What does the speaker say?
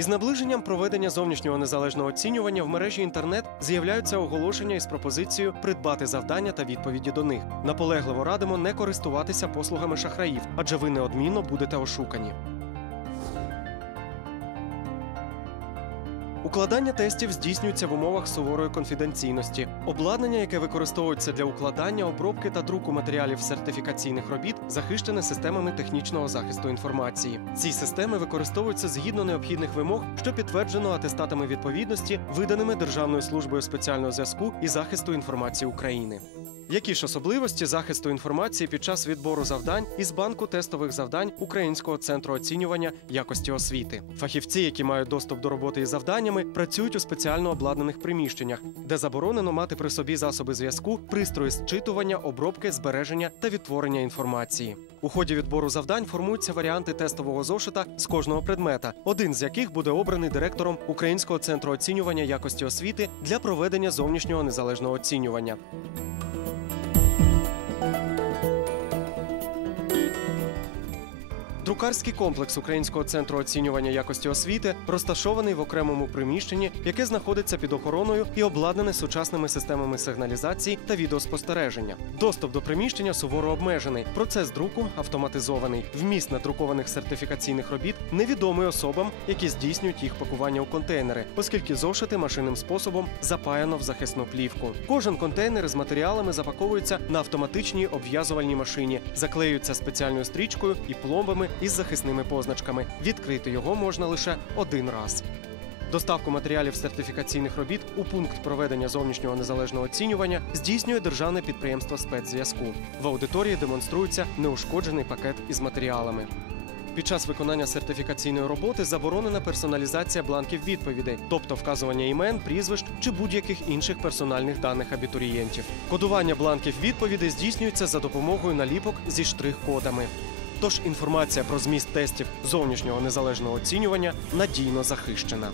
Із наближенням проведення зовнішнього незалежного оцінювання в мережі інтернет з'являються оголошення із пропозицією придбати завдання та відповіді до них. Наполегливо радимо не користуватися послугами шахраїв, адже ви неодмінно будете ошукані. Укладання тестів здійснюється в умовах суворої конфіденційності. Обладнання, яке використовується для укладання, обробки та друку матеріалів сертифікаційних робіт, захищене системами технічного захисту інформації. Ці системи використовуються згідно необхідних вимог, що підтверджено атестатами відповідності, виданими Державною службою спеціального зв'язку і захисту інформації України. Які ж особливості захисту інформації під час відбору завдань із банку тестових завдань Українського центру оцінювання якості освіти? Фахівці, які мають доступ до роботи із завданнями, працюють у спеціально обладнаних приміщеннях, де заборонено мати при собі засоби зв'язку, пристрої зчитування, обробки, збереження та відтворення інформації. У ході відбору завдань формуються варіанти тестового зошита з кожного предмета, один з яких буде обраний директором Українського центру оцінювання якості освіти для проведення зовнішнього незалежного оцінювання. Друкарський комплекс Українського центру оцінювання якості освіти розташований в окремому приміщенні, яке знаходиться під охороною і обладнане сучасними системами сигналізації та відеоспостереження. Доступ до приміщення суворо обмежений. Процес друку автоматизований. Вміст надрукованих сертифікаційних робіт невідомий особам, які здійснюють їх пакування у контейнери, оскільки зошити машинним способом запаяно в захисну плівку. Кожен контейнер з матеріалами запаковується на автоматичній обв'язувальній машині, заклеюється спеціальною стрічкою і пломбами із захисними позначками. Відкрити його можна лише один раз. Доставку матеріалів сертифікаційних робіт у пункт проведення зовнішнього незалежного оцінювання здійснює державне підприємство спецзв'язку. В аудиторії демонструється неушкоджений пакет із матеріалами. Під час виконання сертифікаційної роботи заборонена персоналізація бланків відповідей, тобто вказування імен, прізвищ чи будь-яких інших персональних даних абітурієнтів. Кодування бланків відповідей здійснюється за допомогою наліпок зі штрих-кодами. Тож інформація про зміст тестів зовнішнього незалежного оцінювання надійно захищена.